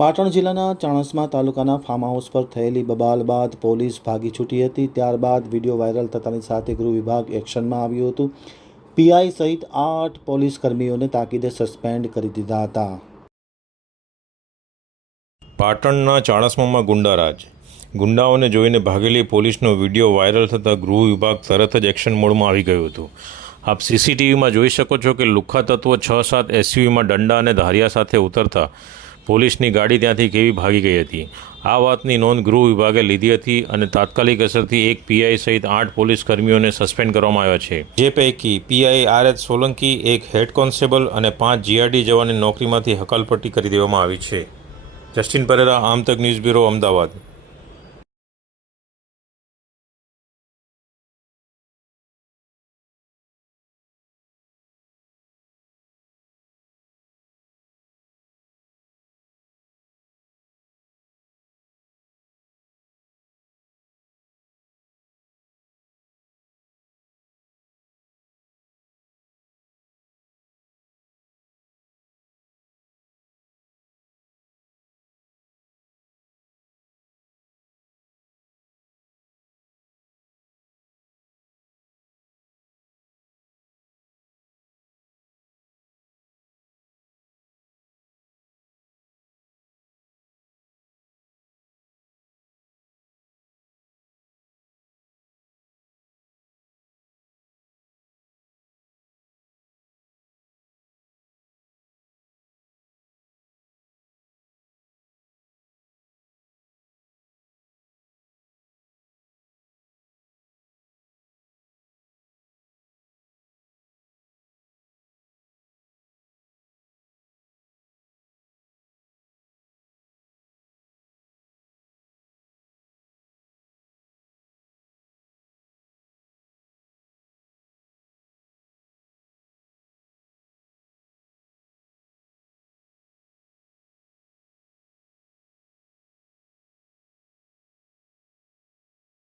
પાટણ જિલ્લાના ચાણસ્મા તાલુકાના farm house પર થયેલી બબાલ બાદ પોલીસ ભાગી છૂટી હતી। ત્યારબાદ વિડીયો વાયરલ થતાની સાથે ગૃહ વિભાગ એક્શનમાં આવ્યું હતું। પીઆઈ સહિત 8 પોલીસ કર્મીઓને તાકીદે સસ્પેન્ડ કરી દીધા હતા। પાટણના ચાણસ્મામાં ગુંડારાજ, ગુંડાઓને જોઈને ભાગેલી પોલીસનો વિડીયો વાયરલ થતાં ગૃહ વિભાગ તરત જ એક્શન મોડમાં આવી ગયું હતું। આપ સીસીટીવીમાં જોઈ શકો છો કે લુખ્ખા તત્વો 6-7 એસયુવીમાં દંડા અને ધારિયા સાથે ઉતરતા પોલીસની ગાડી ત્યાંથી કેવી ભાગી ગઈ હતી। આ વાતની નોંધ ગૃહ વિભાગે લીધી હતી અને તાત્કાલિક અસરથી એક પીઆઈ સહિત 8 પોલીસ કર્મીઓને સસ્પેન્ડ કરવામાં આવ્યા છે, જે પૈકી પીઆઈ આર.એચ. સોલંકી, એક હેડ કોન્સ્ટેબલ અને 5 જીઆરડી જવાનની નોકરીમાંથી હકાલપટ્ટી કરી દેવામાં આવી છે। જસ્ટિન પરેરા, આમતક ન્યૂઝ બ્યુરો, અમદાવાદ।